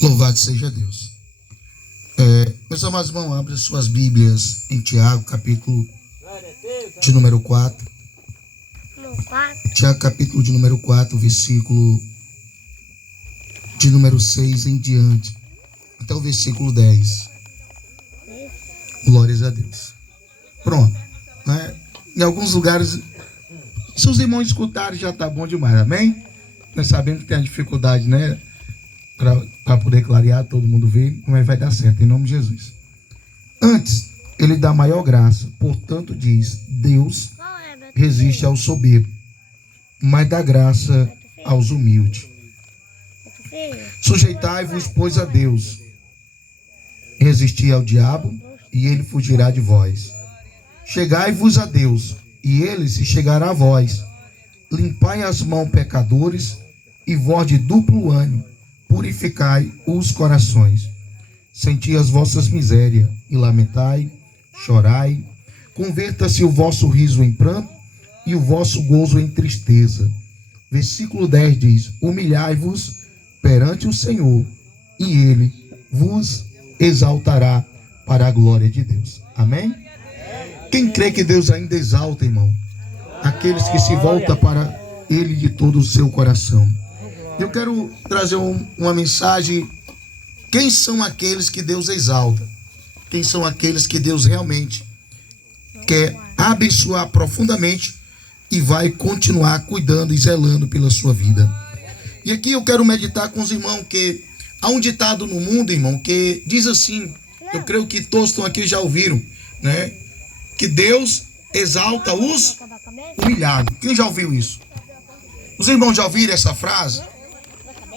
Louvado seja Deus. Meus amados irmãos, abre suas Bíblias em Tiago, capítulo de número 4. Tiago, capítulo de número 4, versículo de número 6 em diante, até o versículo 10. Glórias a Deus. Pronto, né? Em alguns lugares, se os irmãos escutarem, já está bom demais, amém? Nós sabemos que tem a dificuldade, né? Para poder clarear, todo mundo ver, mas vai dar certo, em nome de Jesus. Antes, ele dá maior graça, portanto diz, Deus resiste ao soberbo, mas dá graça aos humildes. Sujeitai-vos, pois, a Deus, resisti ao diabo, e ele fugirá de vós. Chegai-vos a Deus, e ele se chegará a vós. Limpai as mãos, pecadores, e vós de duplo ânimo, purificai os corações. Senti as vossas misérias, e lamentai, chorai. Converta-se o vosso riso em pranto, e o vosso gozo em tristeza. Versículo 10 diz, humilhai-vos perante o Senhor, e ele vos exaltará para a glória de Deus. Amém? Quem crê que Deus ainda exalta, irmão? Aqueles que se voltam para ele de todo o seu coração. Eu quero trazer uma mensagem. Quem são aqueles que Deus exalta? Quem são aqueles que Deus realmente quer abençoar profundamente e vai continuar cuidando e zelando pela sua vida? E aqui eu quero meditar com os irmãos que há um ditado no mundo, irmão, que diz assim, eu creio que todos estão aqui já ouviram, né? Que Deus exalta os humilhados. Quem já ouviu isso? Os irmãos já ouviram essa frase?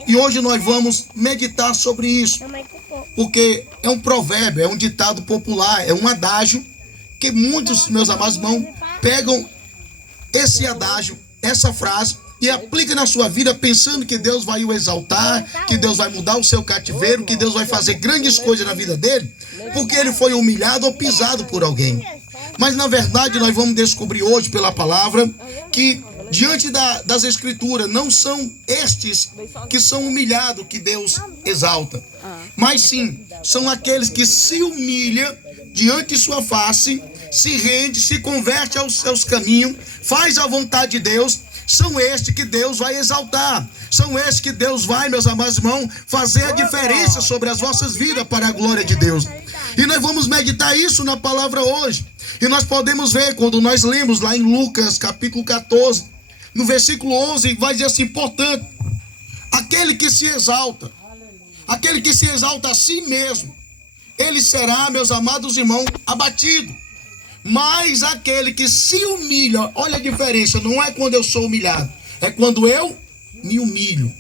E hoje nós vamos meditar sobre isso, porque é um provérbio, é um ditado popular, é um adágio que muitos, meus amados irmãos, pegam esse adágio, essa frase, e aplicam na sua vida pensando que Deus vai o exaltar, que Deus vai mudar o seu cativeiro, que Deus vai fazer grandes coisas na vida dele, porque ele foi humilhado ou pisado por alguém. Mas na verdade nós vamos descobrir hoje pela palavra que diante das escrituras, não são estes que são humilhados que Deus exalta, mas sim, são aqueles que se humilham diante de sua face, se rende, se converte aos seus caminhos, faz a vontade de Deus. São estes que Deus vai exaltar, são estes que Deus vai, meus amados irmãos, fazer a diferença sobre as vossas vidas para a glória de Deus. E nós vamos meditar isso na palavra hoje, e nós podemos ver quando nós lemos lá em Lucas capítulo 14, no versículo 11, vai dizer assim, portanto, aquele que se exalta a si mesmo, ele será, meus amados irmãos, abatido. Mas aquele que se humilha, olha a diferença, não é quando eu sou humilhado, é quando eu me humilho.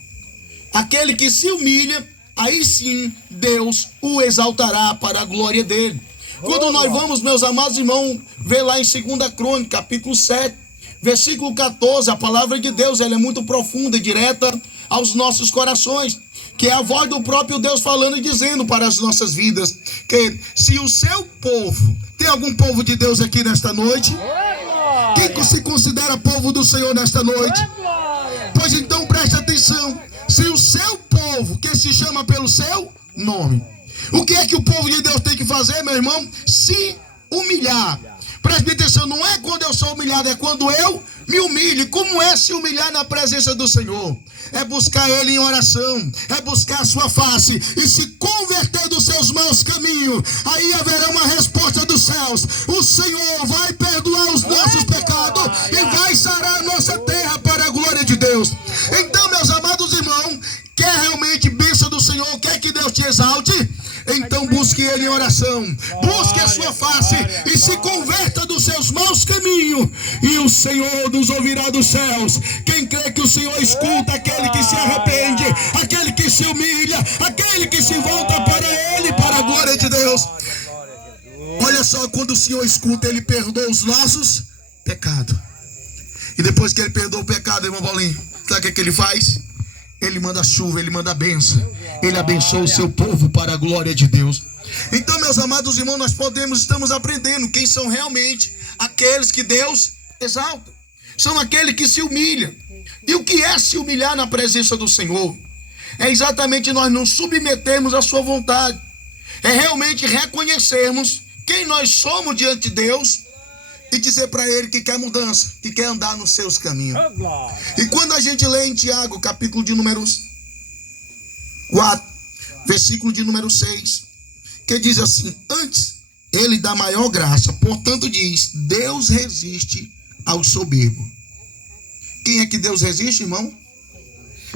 Aquele que se humilha, aí sim Deus o exaltará para a glória dele. Quando nós vamos, meus amados irmãos, ver lá em 2 Crônica, capítulo 7, versículo 14, a palavra de Deus, ela é muito profunda e direta aos nossos corações, que é a voz do próprio Deus falando e dizendo para as nossas vidas, que se o seu povo, tem algum povo de Deus aqui nesta noite? Quem se considera povo do Senhor nesta noite? Pois então preste atenção, se o seu povo, que se chama pelo seu nome, o que é que o povo de Deus tem que fazer, meu irmão? Se humilhar. Preste atenção, não é quando eu sou humilhado, é quando eu me humilho. Como é se humilhar na presença do Senhor? É buscar Ele em oração, é buscar a sua face e se converter dos seus maus caminhos. Aí haverá uma resposta dos céus. O Senhor vai perdoar os nossos pecados e vai sarar a nossa terra para a glória de Deus. Então, meus amados irmãos, quer realmente bênção do Senhor, quer que Deus te exalte? Então busque Ele em oração, busque a sua face e se converta dos seus maus caminhos, e o Senhor nos ouvirá dos céus. Quem crê que o Senhor escuta aquele que se arrepende, aquele que se humilha, aquele que se volta para Ele, para a glória de Deus. Olha só, quando o Senhor escuta, Ele perdoa os nossos pecados. E depois que Ele perdoa o pecado, irmão Paulinho, sabe o que Ele faz? Ele manda chuva, Ele manda bênção. Ele abençoa o seu povo para a glória de Deus. Então, meus amados irmãos, nós estamos aprendendo quem são realmente aqueles que Deus exalta. são aqueles que se humilham. E o que é se humilhar na presença do Senhor? É exatamente nós não submetermos à sua vontade. É realmente reconhecermos quem nós somos diante de Deus e dizer para Ele que quer mudança, que quer andar nos seus caminhos. E quando a gente lê em Tiago, capítulo de número 4, versículo de número 6, que diz assim: antes Ele dá maior graça, portanto diz, Deus resiste ao soberbo. Quem é que Deus resiste, irmão?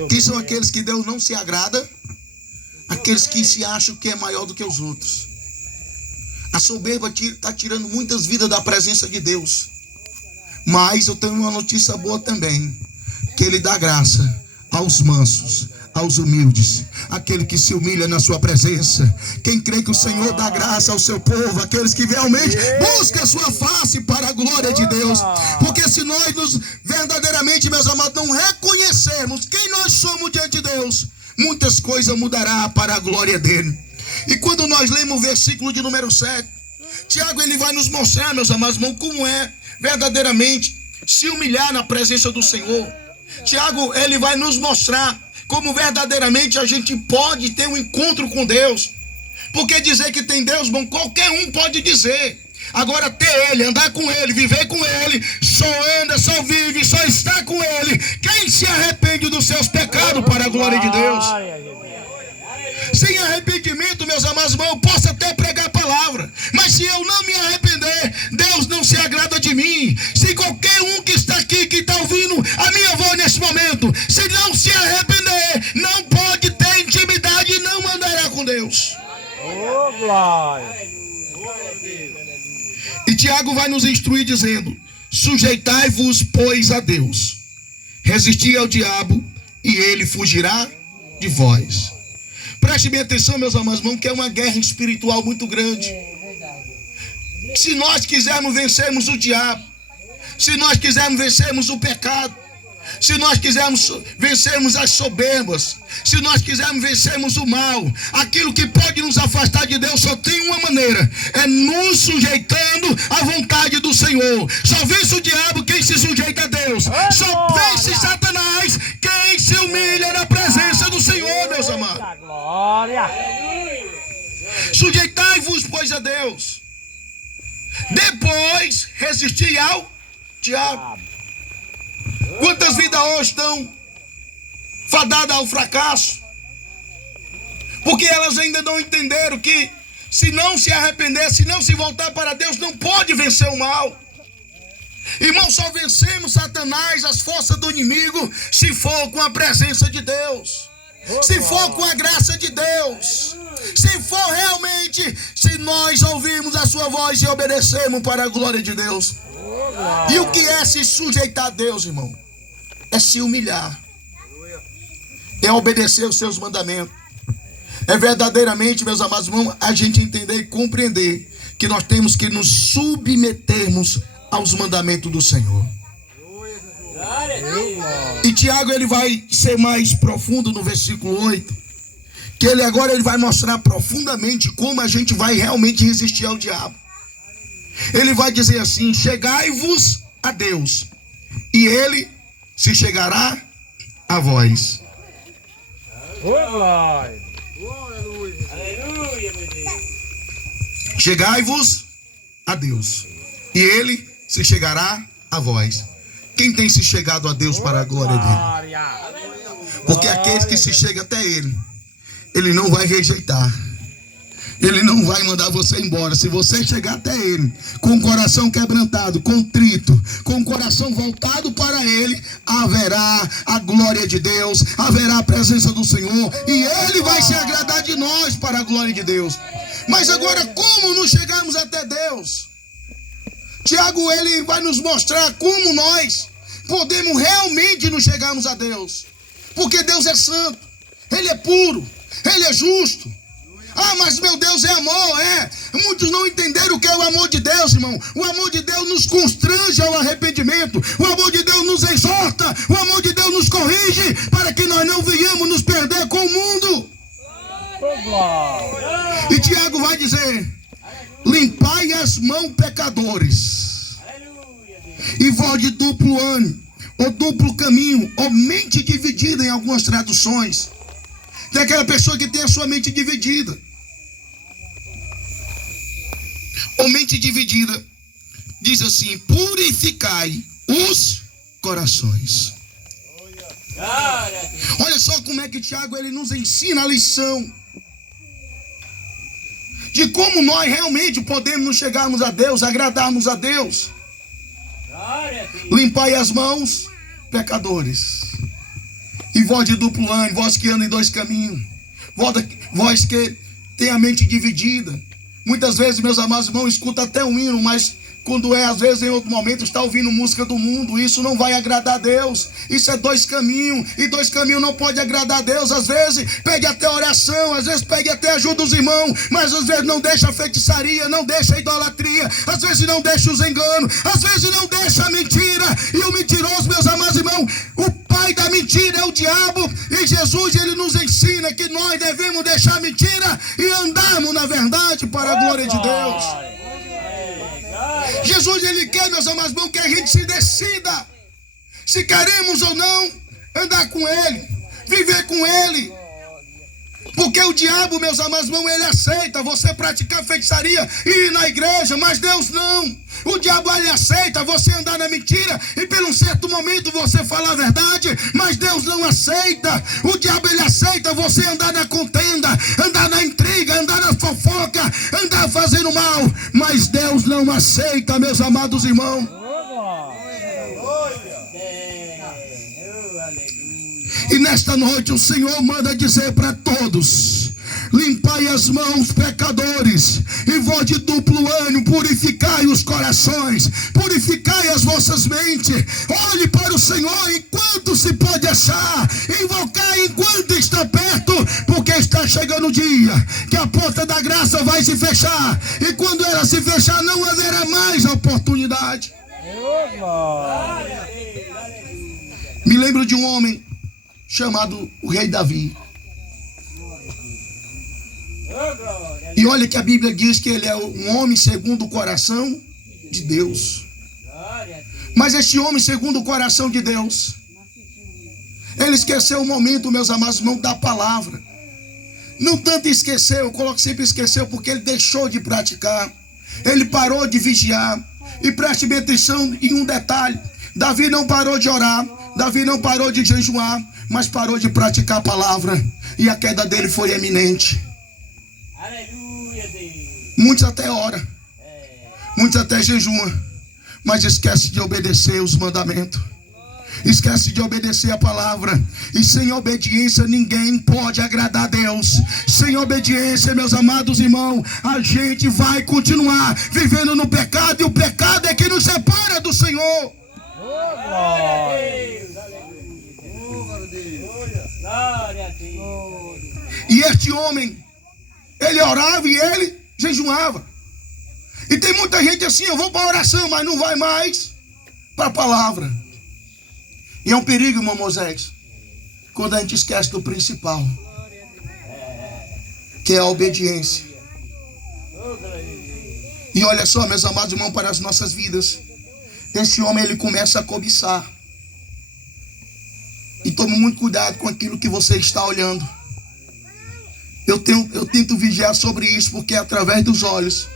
Quem são aqueles que Deus não se agrada? Aqueles que se acham que é maior do que os outros. A soberba está tirando muitas vidas da presença de Deus. Mas eu tenho uma notícia boa também, que Ele dá graça aos mansos, aos humildes, aquele que se humilha na sua presença. Quem crê que o Senhor dá graça ao seu povo, aqueles que realmente buscam a sua face para a glória de Deus. Porque se nós verdadeiramente, meus amados, não reconhecermos quem nós somos diante de Deus, muitas coisas mudarão para a glória dele. E quando nós lemos o versículo de número 7, Tiago ele vai nos mostrar, meus amados irmãos, como é verdadeiramente se humilhar na presença do Senhor. Tiago ele vai nos mostrar como verdadeiramente a gente pode ter um encontro com Deus. Porque dizer que tem Deus, bom, qualquer um pode dizer. Agora ter Ele, andar com Ele, viver com Ele, só anda, só vive, só está com Ele quem se arrepende dos seus pecados para a glória de Deus. Sem arrependimento, meus amados irmãos, eu posso até pregar a palavra, mas se eu não me arrepender, Deus não se agrada de mim. Se qualquer um que está aqui, que está ouvindo a minha voz nesse momento, se não se arrepender, não pode ter intimidade e não andará com Deus. Oh, glória. E Tiago vai nos instruir dizendo: sujeitai-vos, pois, a Deus, resisti ao diabo e ele fugirá de vós. Preste bem atenção, meus amados irmãos, que é uma guerra espiritual muito grande. Se nós quisermos vencermos o diabo, se nós quisermos vencermos o pecado, se nós quisermos vencermos as soberbas, se nós quisermos vencermos o mal, aquilo que pode nos afastar de Deus só tem uma maneira: é nos sujeitando à vontade do Senhor. Só vence o diabo quem se sujeita a Deus. Só vence Satanás quem se humilha na presença do Senhor, meus amados. Glória. Sujeitai-vos, pois, a Deus, depois resisti ao diabo. Quantas vidas hoje estão fadadas ao fracasso? Porque elas ainda não entenderam que se não se arrepender, se não se voltar para Deus, não pode vencer o mal. Irmão, só vencemos Satanás, as forças do inimigo, se for com a presença de Deus, se for com a graça de Deus, se for realmente, se nós ouvirmos a sua voz e obedecermos para a glória de Deus. E o que é se sujeitar a Deus, irmão? É se humilhar, é obedecer os seus mandamentos, é verdadeiramente, meus amados irmãos, a gente entender e compreender que nós temos que nos submetermos aos mandamentos do Senhor. E Tiago ele vai ser mais profundo no versículo 8, que ele agora ele vai mostrar profundamente como a gente vai realmente resistir ao diabo. Ele vai dizer assim: chegai-vos a Deus e ele se chegará a vós. Chegai-vos a Deus e ele se chegará a vós. Quem tem se chegado a Deus para a glória dele? Porque aqueles que se chegam até ele, ele não vai rejeitar. Ele não vai mandar você embora. Se você chegar até ele com o coração quebrantado, contrito, com o coração voltado para ele, haverá a glória de Deus, haverá a presença do Senhor, e ele vai se agradar de nós para a glória de Deus. Mas agora, como nos chegamos até Deus? Tiago ele vai nos mostrar como nós podemos realmente nos chegarmos a Deus. Porque Deus é santo, ele é puro, ele é justo. Ah, mas meu Deus é amor, é. Muitos não entenderam o que é o amor de Deus, irmão. O amor de Deus nos constrange ao arrependimento. O amor de Deus nos exorta. O amor de Deus nos corrige para que nós não venhamos nos perder com o mundo. E Tiago vai dizer: limpai as mãos, pecadores, E voz de duplo ânimo, ou duplo caminho, ou mente dividida em algumas traduções. Tem aquela pessoa que tem a sua mente dividida. Ou mente dividida, diz assim: purificai os corações. Olha só como é que Tiago ele nos ensina a lição de como nós realmente podemos chegarmos a Deus, agradarmos a Deus. Limpai as mãos, pecadores. E vós de duplo ânimo, vós que andam em dois caminhos, vós que tem a mente dividida. Muitas vezes, meus amados irmãos, escuta até um hino, mas quando às vezes em outro momento está ouvindo música do mundo, isso não vai agradar a Deus. Isso é dois caminhos, e dois caminhos não pode agradar a Deus. Às vezes pede até oração, às vezes pede até ajuda dos irmãos, mas às vezes não deixa a feitiçaria, não deixa a idolatria, às vezes não deixa os enganos, às vezes não deixa a mentira. E o mentiroso, meus amados irmãos, o pai da mentira é o diabo. E Jesus ele nos ensina que nós devemos deixar a mentira e andarmos na verdade para a glória de Deus. Jesus ele quer, meus amados irmãos, que a gente se decida se queremos ou não andar com ele, viver com ele. Porque o diabo, meus amados irmãos, ele aceita você praticar feitiçaria e ir na igreja, mas Deus não. O diabo ele aceita você andar na mentira e por um certo momento você falar a verdade, mas Deus não aceita. O diabo ele aceita você andar na contenda, andar na intriga, andar na fofoca, andar fazendo mal, mas Deus não aceita, meus amados irmãos. E nesta noite o Senhor manda dizer para todos: limpai as mãos, pecadores, e vós de duplo ânimo, purificai os corações, purificai as vossas mentes. Olhe para o Senhor enquanto se pode achar, invocai enquanto está perto, porque está chegando o dia que a porta da graça vai se fechar, e quando ela se fechar não haverá mais oportunidade. Me lembro de um homem chamado o rei Davi. E olha que a Bíblia diz que ele é um homem segundo o coração de Deus. Mas este homem segundo o coração de Deus, ele esqueceu o momento, meus amados irmãos, da palavra. Não tanto esqueceu, eu coloco sempre esqueceu, porque ele deixou de praticar. Ele parou de vigiar. E preste bem atenção em um detalhe: Davi não parou de orar, Davi não parou de jejuar, mas parou de praticar a palavra, e a queda dele foi eminente. Muitos até oram, muitos até jejuam, mas esquece de obedecer os mandamentos, esquece de obedecer a palavra. E sem obediência ninguém pode agradar a Deus. Sem obediência, meus amados irmãos, a gente vai continuar vivendo no pecado, e o pecado é que nos separa do Senhor. E este homem, ele orava e ele jejuava. E tem muita gente assim: eu vou para a oração, mas não vai mais para a palavra. E é um perigo, irmão Moisés, quando a gente esquece do principal, que é a obediência. E olha só, meus amados irmãos, para as nossas vidas, esse homem ele começa a cobiçar. E tome muito cuidado com aquilo que você está olhando. Eu tento vigiar sobre isso, porque através dos olhos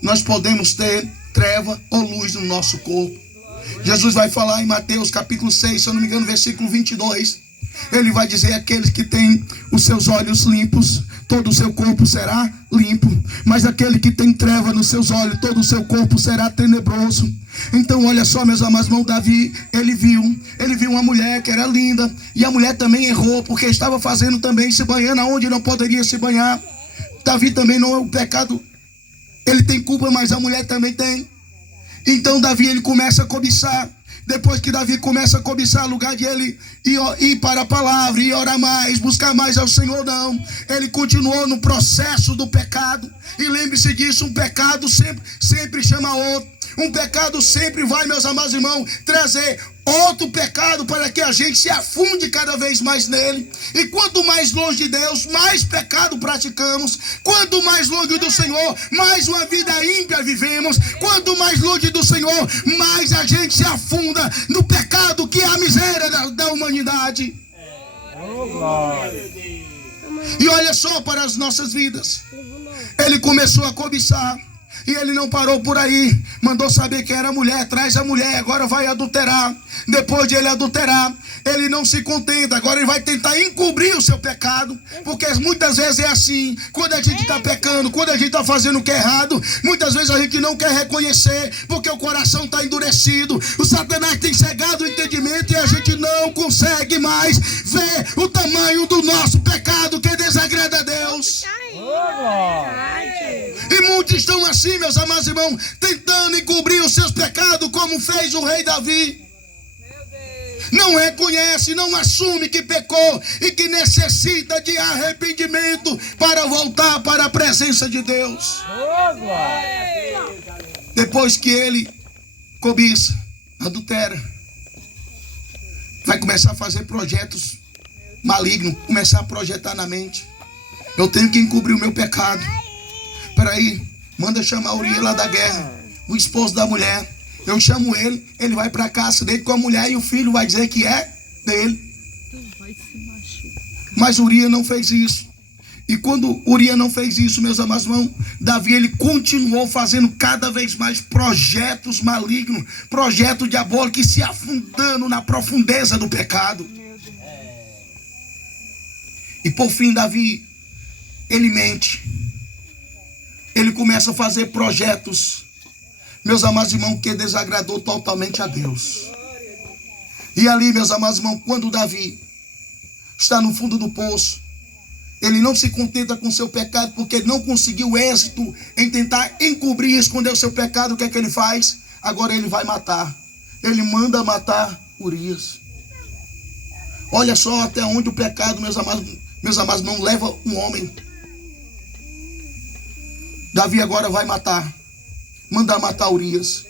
nós podemos ter treva ou luz no nosso corpo. Jesus vai falar em Mateus capítulo 6, se eu não me engano, versículo 22. Ele vai dizer: aqueles que têm os seus olhos limpos, todo o seu corpo será limpo. Mas aquele que tem treva nos seus olhos, todo o seu corpo será tenebroso. Então olha só, meus amados irmãos, Davi, ele viu uma mulher que era linda, e a mulher também errou, porque estava fazendo também, se banhando aonde não poderia se banhar. Davi também não é o pecado, ele tem culpa, mas a mulher também tem. Então Davi ele começa a cobiçar. Depois que Davi começa a cobiçar, lugar de ele ir para a palavra e orar mais, buscar mais ao Senhor, não. Ele continuou no processo do pecado. E lembre-se disso: um pecado sempre chama outro. Um pecado sempre vai, meus amados irmãos, trazer outro pecado para que a gente se afunde cada vez mais nele. E quanto mais longe de Deus, mais pecado praticamos. Quanto mais longe do Senhor, mais uma vida ímpia vivemos. Quanto mais longe do Senhor, mais a gente se afunda no pecado, que é a miséria da humanidade. E olha só para as nossas vidas. Ele começou a cobiçar. E ele não parou por aí. Mandou saber que era mulher. Traz a mulher, agora vai adulterar. Depois de ele adulterar, ele não se contenta. Agora ele vai tentar encobrir o seu pecado. Porque muitas vezes é assim. Quando a gente está pecando, quando a gente está fazendo o que é errado, muitas vezes a gente não quer reconhecer, porque o coração está endurecido. O Satanás tem cegado o entendimento e a gente não consegue mais ver o tamanho do nosso pecado, que desagrada a Deus. E muitos estão assim, meus amados irmãos, tentando encobrir os seus pecados, como fez o rei Davi. Não reconhece, não assume que pecou e que necessita de arrependimento para voltar para a presença de Deus. Depois que ele cobiça, adultera, vai começar a fazer projetos malignos, começar a projetar na mente. Eu tenho que encobrir o meu pecado. Peraí, manda chamar Urias lá da guerra, o esposo da mulher. Eu chamo ele, ele vai para casa dele com a mulher e o filho vai dizer que é dele. Mas Urias não fez isso. E quando Urias não fez isso, meus amados irmãos, Davi, ele continuou fazendo cada vez mais projetos malignos, projetos diabólicos, se afundando na profundeza do pecado. E por fim, Davi, ele mente. Ele começa a fazer projetos, meus amados irmãos, que desagradou totalmente a Deus. E ali, meus amados irmãos, quando Davi está no fundo do poço, ele não se contenta com o seu pecado, porque ele não conseguiu êxito em tentar encobrir e esconder o seu pecado. O que é que ele faz? Agora ele vai matar. Ele manda matar Urias. Olha só até onde o pecado, meus amados irmãos, leva um homem. Davi agora vai matar, mandar matar Urias.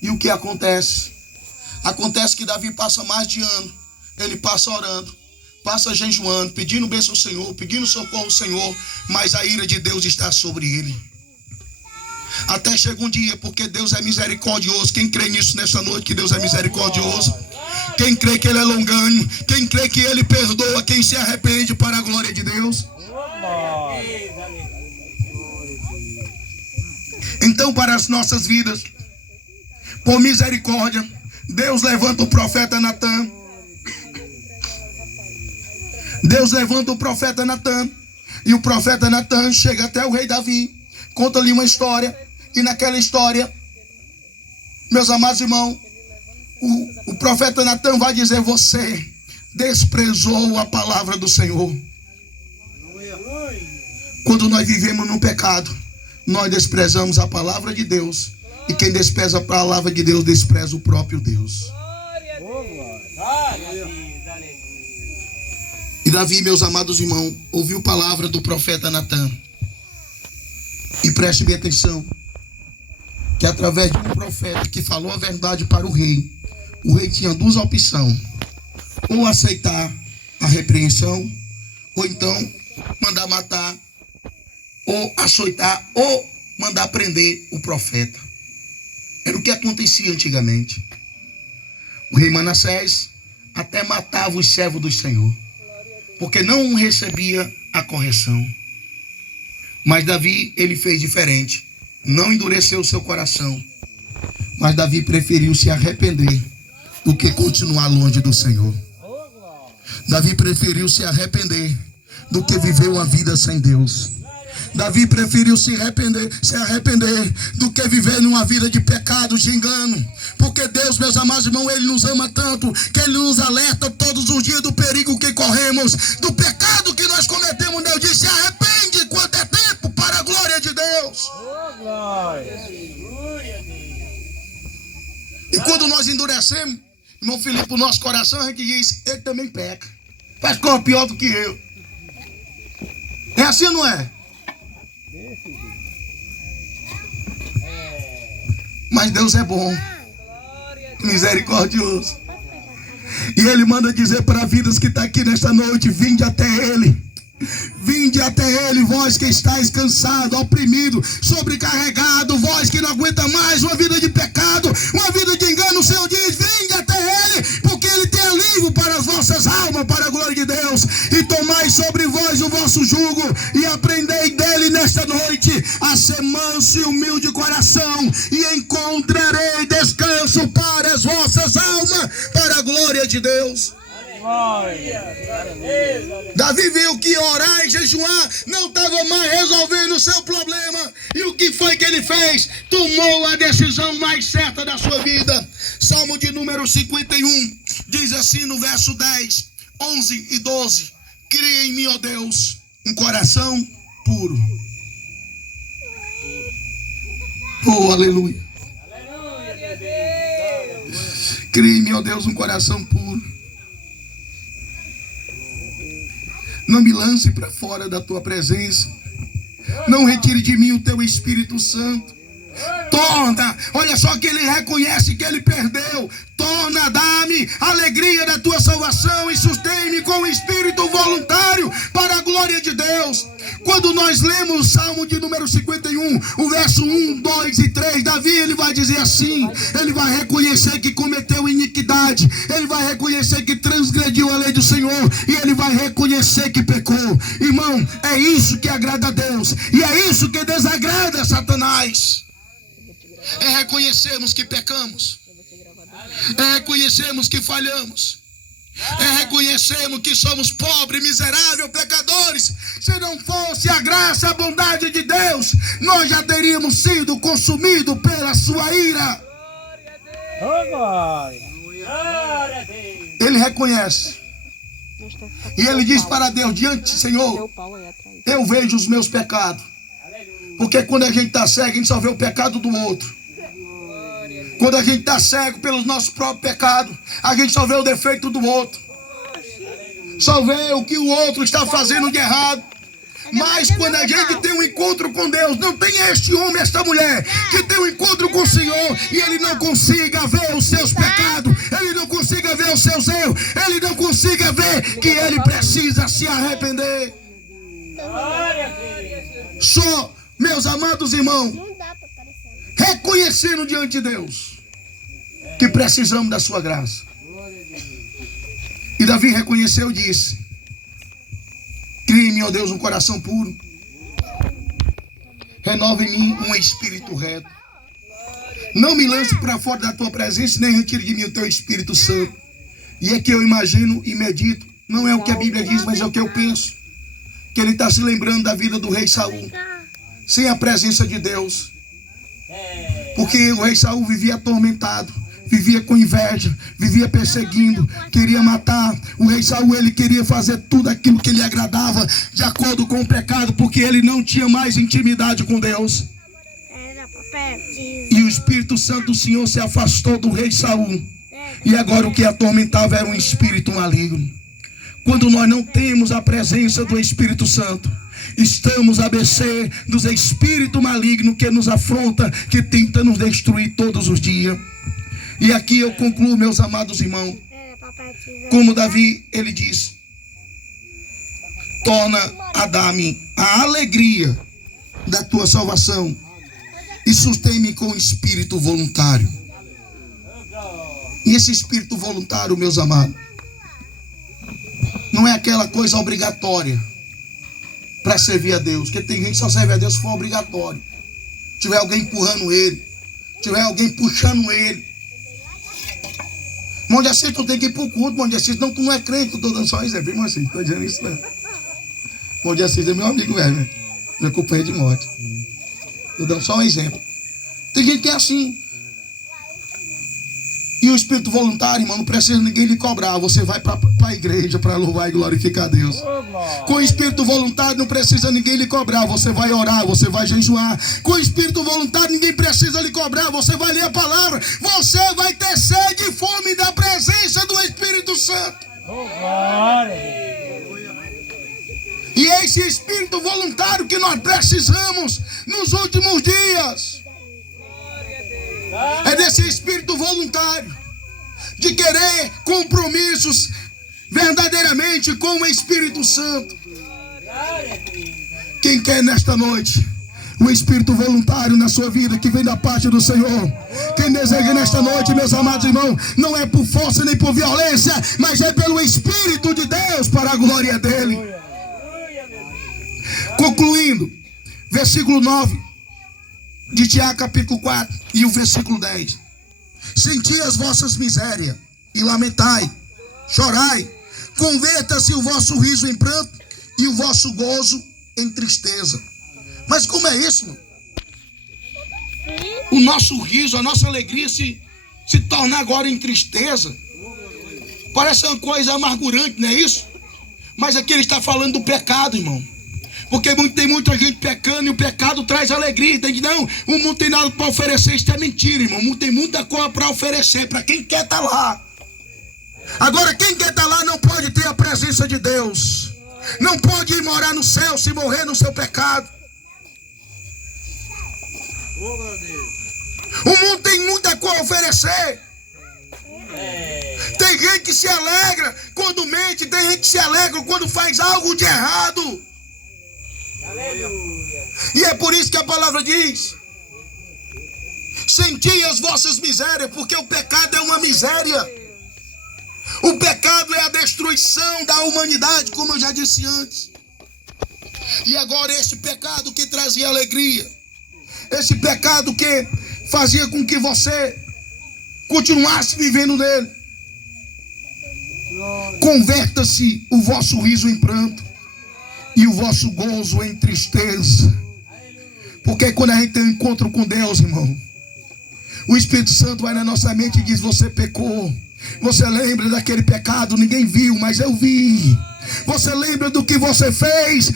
E o que acontece? Acontece que Davi passa mais de ano, ele passa orando, passa jejuando, pedindo bênção ao Senhor, pedindo socorro ao Senhor, mas a ira de Deus está sobre ele. Até chega um dia, porque Deus é misericordioso. Quem crê nisso nessa noite, que Deus é misericordioso? Quem crê que Ele é longânimo? Quem crê que Ele perdoa quem se arrepende para a glória de Deus? Então, para as nossas vidas, por misericórdia, Deus levanta o profeta Natan. Deus levanta o profeta Natan. E o profeta Natan chega até o rei Davi, conta-lhe uma história. E naquela história, meus amados irmãos, o profeta Natan vai dizer: você desprezou a palavra do Senhor. Quando nós vivemos no pecado, nós desprezamos a palavra de Deus. E quem despreza a palavra de Deus, despreza o próprio Deus. E Davi, meus amados irmãos, ouviu a palavra do profeta Natan. E preste bem atenção, que através de um profeta que falou a verdade para o rei tinha duas opções: ou aceitar a repreensão, ou então mandar matar, ou açoitar, ou mandar prender o profeta. Era o que acontecia antigamente. O rei Manassés até matava os servos do Senhor, porque não recebia a correção. Mas Davi, ele fez diferente. Não endureceu o seu coração, mas Davi preferiu se arrepender do que continuar longe do Senhor. Davi preferiu se arrepender do que viver uma vida sem Deus. Davi preferiu se arrepender do que viver numa vida de pecado, de engano. Porque Deus, meus amados irmãos, Ele nos ama tanto que Ele nos alerta todos os dias do perigo que corremos, do pecado que nós cometemos. Deus diz: se arrepende quanto é tempo, para a glória de Deus. E quando nós endurecemos, irmão Filipe, o nosso coração, a gente diz: ele também peca, faz coisa pior do que eu. É assim ou não é? Mas Deus é bom, misericordioso. E Ele manda dizer para vidas que estão aqui nesta noite: vinde até Ele. Vinde até Ele, vós que estáis cansado, oprimido, sobrecarregado, vós que não aguenta mais uma vida de pecado, uma vida de engano. O Senhor diz: vinde até Ele, porque Ele tem alívio para as vossas almas, para a glória de Deus. E tomai sobre vós o vosso jugo e aprendei dele nesta noite a ser manso e humilde coração, e encontrarei descanso para as vossas almas, para a glória de Deus. Davi viu que orar e jejuar não estava mais resolvendo o seu problema. E o que foi que ele fez? Tomou a decisão mais certa da sua vida. Salmo de número 51 diz assim no verso 10, 11 e 12: cria em mim, ó Deus, um coração puro. Oh, aleluia. Cria em mim, ó Deus, um coração puro. Não me lance para fora da tua presença. Não retire de mim o teu Espírito Santo. Torna, olha só que ele reconhece que ele perdeu. Torna, dá-me a alegria da tua salvação e sustém-me com o espírito voluntário para a glória de Deus. Quando nós lemos o Salmo de número 51, o verso 1, 2 e 3, Davi, ele vai dizer assim: ele vai reconhecer que cometeu iniquidade, ele vai reconhecer que transgrediu a lei do Senhor, e ele vai reconhecer que pecou. Irmão, é isso que agrada a Deus, e é isso que desagrada a Satanás. É reconhecermos que pecamos, é reconhecermos que falhamos, é reconhecermos que somos pobres, miseráveis, pecadores. Se não fosse a graça, a bondade de Deus, nós já teríamos sido consumidos pela sua ira. Ele reconhece, e ele diz para Deus: diante, Senhor, eu vejo os meus pecados. Porque quando a gente está cego, a gente só vê o pecado do outro. Quando a gente está cego pelos nossos próprios pecados, a gente só vê o defeito do outro, só vê o que o outro está fazendo de errado. Mas quando a gente tem um encontro com Deus, não tem este homem, esta mulher que tem um encontro com o Senhor, e ele não consiga ver os seus pecados, ele não consiga ver os seus erros, ele não consiga ver que ele precisa se arrepender. Só, meus amados irmãos, reconhecendo diante de Deus que precisamos da sua graça. E Davi reconheceu e disse: cria em mim, ó Deus, um coração puro, renova em mim um espírito reto. Não me lance para fora da tua presença, nem retire de mim o teu Espírito Santo. E é que eu imagino e medito, não é o que a Bíblia diz, mas é o que eu penso, que ele está se lembrando da vida do rei Saul, sem a presença de Deus. Porque o rei Saul vivia atormentado, vivia com inveja, vivia perseguindo, queria matar. O rei Saul, ele queria fazer tudo aquilo que lhe agradava, de acordo com o pecado, porque ele não tinha mais intimidade com Deus. E o Espírito Santo do Senhor se afastou do rei Saul, e agora o que atormentava era um espírito maligno. Quando nós não temos a presença do Espírito Santo, estamos à mercê dos espíritos malignos que nos afronta, que tenta nos destruir todos os dias. E aqui eu concluo, meus amados irmãos, como Davi, ele diz: torna a dar-me a alegria da tua salvação e sustém-me com o espírito voluntário. E esse espírito voluntário, meus amados, não é aquela coisa obrigatória para servir a Deus, porque tem gente que só serve a Deus se for obrigatório. Se tiver alguém empurrando ele, se tiver alguém puxando ele. Irmão de Assis, tu tem que ir para o culto, irmão de Assis. Não, tu não é crente, eu estou dando só um exemplo, irmão Assis, estou dizendo isso não. Irmão de Assis é meu amigo velho, né? Meu companheiro de morte. Estou dando só um exemplo. Tem gente que é assim. E o espírito voluntário, irmão, não precisa ninguém lhe cobrar. Você vai para a igreja para louvar e glorificar a Deus. Com o espírito voluntário não precisa ninguém lhe cobrar. Você vai orar, você vai jejuar. Com o espírito voluntário ninguém precisa lhe cobrar. Você vai ler a palavra. Você vai ter sede e fome da presença do Espírito Santo. E é esse espírito voluntário que nós precisamos nos últimos dias. É desse espírito voluntário de querer compromissos verdadeiramente com o Espírito Santo. Quem quer nesta noite o Espírito voluntário na sua vida, que vem da parte do Senhor? Quem deseja nesta noite, meus amados irmãos, não é por força nem por violência, mas é pelo Espírito de Deus, para a glória dele. Concluindo, versículo 9 de Tiago capítulo 4 e o versículo 10. Senti as vossas misérias e lamentai, chorai, converta-se o vosso riso em pranto e o vosso gozo em tristeza. Mas como é isso, irmão? O nosso riso, a nossa alegria se torna agora em tristeza. Parece uma coisa amargurante, não é isso? Mas aqui ele está falando do pecado, irmão. Porque tem muita gente pecando e o pecado traz alegria. Não, o mundo tem nada para oferecer. Isso é mentira, irmão. O mundo tem muita coisa para oferecer para quem quer estar lá. Agora, quem quer estar lá não pode ter a presença de Deus. Não pode ir morar no céu se morrer no seu pecado. O mundo tem muita coisa a oferecer. Tem gente que se alegra quando mente. Tem gente que se alegra quando faz algo de errado. E é por isso que a palavra diz: senti as vossas misérias, porque o pecado é uma miséria. O pecado é a destruição da humanidade, como eu já disse antes. E agora esse pecado que trazia alegria, esse pecado que fazia com que você continuasse vivendo nele, converta-se o vosso riso em pranto e o vosso gozo em tristeza. Porque quando a gente tem um encontro com Deus, irmão, o Espírito Santo vai na nossa mente e diz: você pecou. Você lembra daquele pecado? Ninguém viu, mas eu vi. Você lembra do que você fez?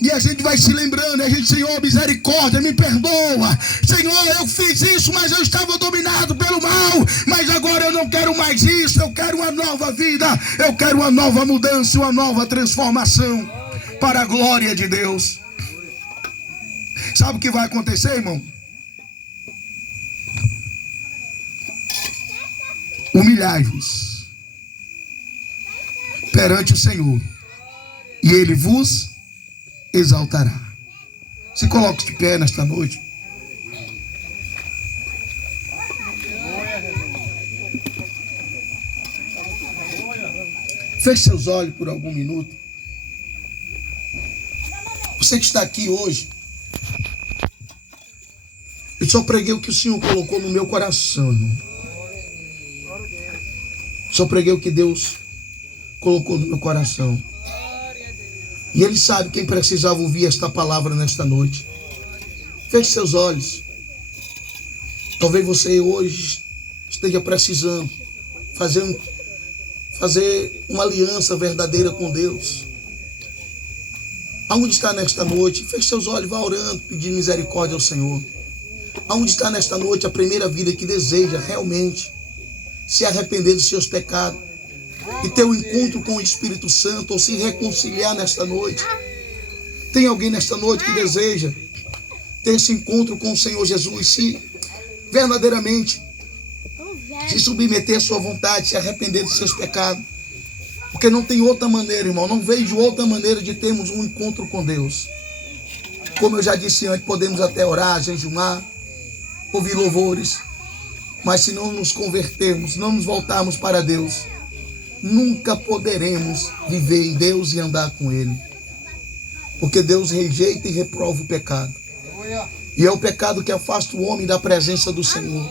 E a gente vai se lembrando, a gente: Senhor, misericórdia, me perdoa. Senhor, eu fiz isso, mas eu estava dominado pelo mal. Mas agora eu não quero mais isso. Eu quero uma nova vida. Eu quero uma nova mudança, uma nova transformação, para a glória de Deus. Sabe o que vai acontecer, irmão? Humilhai-vos perante o Senhor, e Ele vos exaltará. Se coloque de pé nesta noite. Feche seus olhos por algum minuto. Você que está aqui hoje, eu só preguei o que o Senhor colocou no meu coração, irmão. Só preguei o que Deus colocou no meu coração. E Ele sabe quem precisava ouvir esta palavra nesta noite. Feche seus olhos. Talvez você hoje esteja precisando fazer uma aliança verdadeira com Deus. Aonde está nesta noite? Feche seus olhos, vá orando, pedindo misericórdia ao Senhor. Aonde está nesta noite a primeira vida que deseja realmente se arrepender dos seus pecados e ter um encontro com o Espírito Santo, ou se reconciliar nesta noite? Tem alguém nesta noite que deseja ter esse encontro com o Senhor Jesus, se verdadeiramente se submeter à sua vontade, se arrepender dos seus pecados? Porque não tem outra maneira, irmão. Não vejo outra maneira de termos um encontro com Deus. Como eu já disse antes, podemos até orar, jejuar, ouvir louvores, mas se não nos convertermos, não nos voltarmos para Deus, nunca poderemos viver em Deus e andar com Ele. Porque Deus rejeita e reprova o pecado. E é o pecado que afasta o homem da presença do Senhor.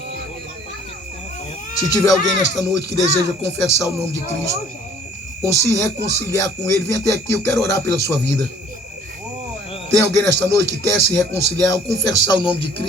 Se tiver alguém nesta noite que deseja confessar o nome de Cristo, ou se reconciliar com Ele, vem até aqui, eu quero orar pela sua vida. Tem alguém nesta noite que quer se reconciliar ou confessar o nome de Cristo?